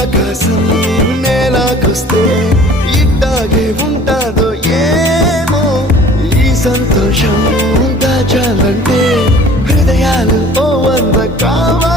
ఆకాశం నేలాకొస్తే ఇట్టాగే ఉంటాదో ఏమో. ఈ సంతోషం దాచాలంటే హృదయాలు ఓ వంద కావాలి.